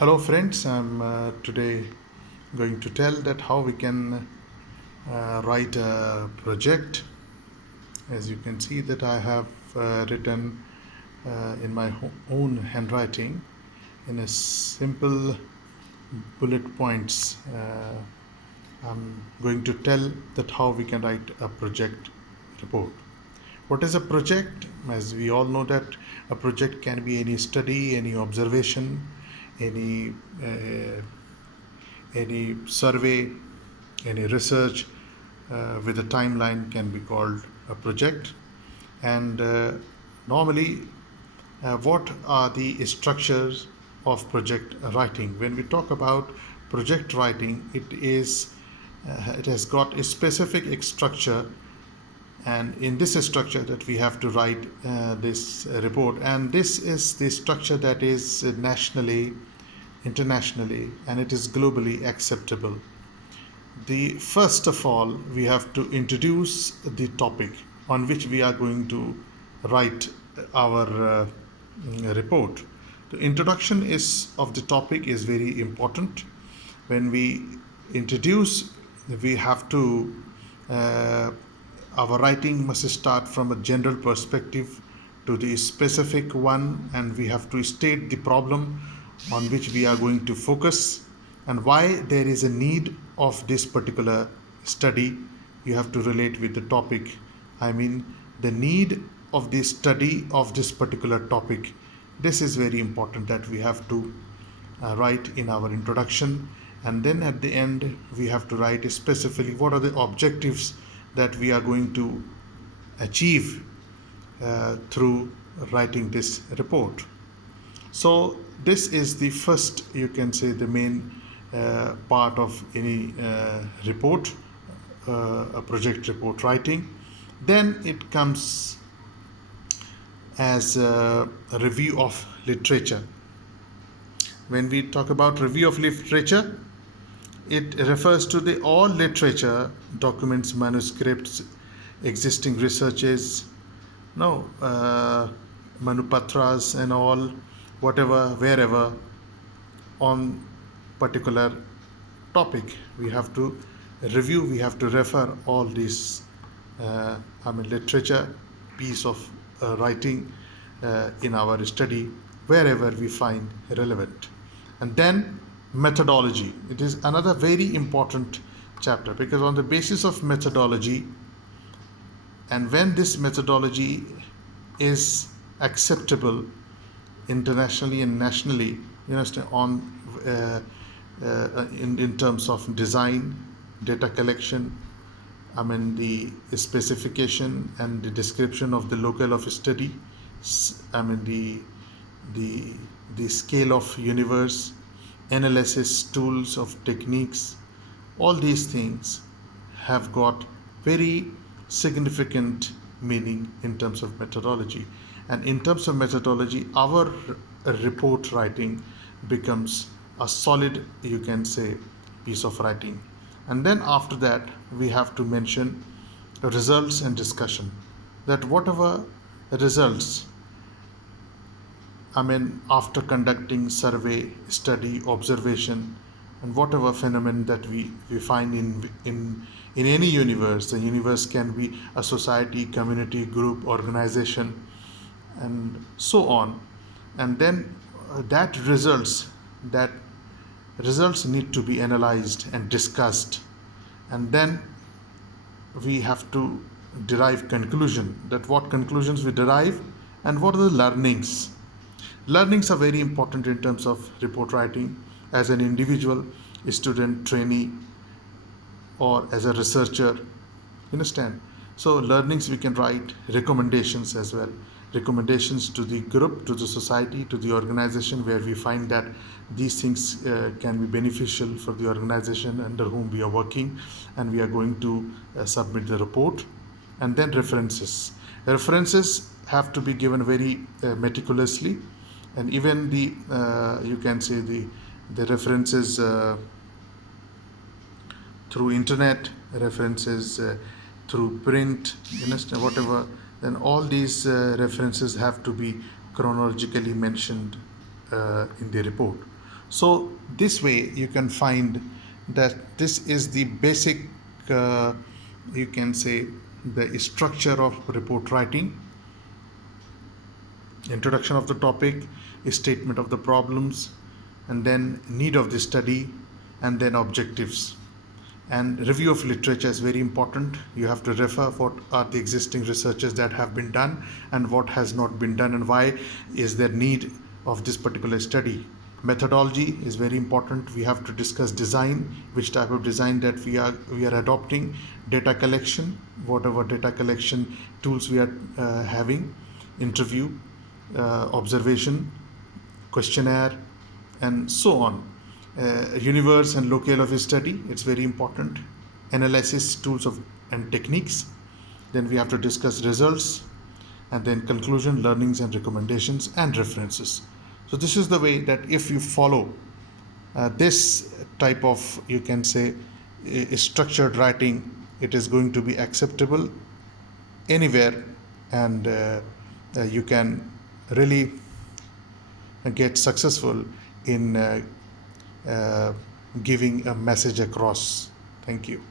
Hello friends, I'm today going to tell that how we can write a project. As you can see that I have written in my own handwriting in a simple bullet points. I'm going to tell that how we can write a project report. What is a project? As we all know that a project can be any study, any observation, any uh, any survey, any research with a timeline can be called a project. And normally, what are the structures of project writing? When we talk about project writing, it has got a specific structure, and in this structure that we have to write this report, and this is the structure that is nationally, internationally, and it is globally acceptable. The first of all, we have to introduce the topic on which we are going to write our report. The introduction is of the topic is very important. When we introduce, we have to our writing must start from a general perspective to the specific one, and we have to state the problem on which we are going to focus and why there is a need of this particular study. You have to relate with the topic. I mean, the need of the study of this particular topic. This is very important that we have to write in our introduction, and then at the end we have to write specifically what are the objectives that we are going to achieve through writing this report. So this is the first, you can say, the main part of any report, a project report writing. Then it comes as a review of literature. When we talk about review of literature, it refers to the all literature, documents, manuscripts, existing researches, no manupatras and all, whatever, wherever, on particular topic. We have to review, we have to refer all these literature piece of writing in our study wherever we find relevant. And then methodology. It is another very important chapter, because on the basis of methodology, and when this methodology is acceptable internationally and nationally, you understand, on in terms of design, data collection, the specification and the description of the locale of study, the scale of universe, analysis tools of techniques, all these things have got very significant meaning in terms of methodology. And in terms of methodology, our report writing becomes a solid, you can say, piece of writing. And then after that, we have to mention results and discussion, that whatever results, after conducting survey, study, observation, and whatever phenomenon that we find in any universe. The universe can be a society, community, group, organization, and so on. And then that results need to be analyzed and discussed, and then we have to derive conclusion, that what conclusions we derive and what are the learnings. Learnings are very important in terms of report writing as an individual, student, trainee, or as a researcher. You understand? So learnings we can write, recommendations as well. Recommendations to the group, to the society, to the organization, where we find that these things can be beneficial for the organization under whom we are working, and we are going to submit the report. And then references. References have to be given very meticulously, and even the you can say the references through internet, references through print, you know, whatever, then all these references have to be chronologically mentioned in the report. So this way you can find that this is the basic, you can say, the structure of report writing. Introduction of the topic, a statement of the problems, and then need of the study, and then objectives. And review of literature is very important. You have to refer what are the existing researches that have been done and what has not been done, and why is there need of this particular study. Methodology is very important. We have to discuss design, which type of design that we are adopting. Data collection, whatever data collection tools we are having. Interview, observation, questionnaire, and so on. Universe and locale of study, it's very important. Analysis tools and techniques. Then we have to discuss results, and then conclusion, learnings and recommendations, and references. So this is the way that if you follow this type of, you can say, structured writing, it is going to be acceptable anywhere, and you can really get successful in giving a message across. Thank you.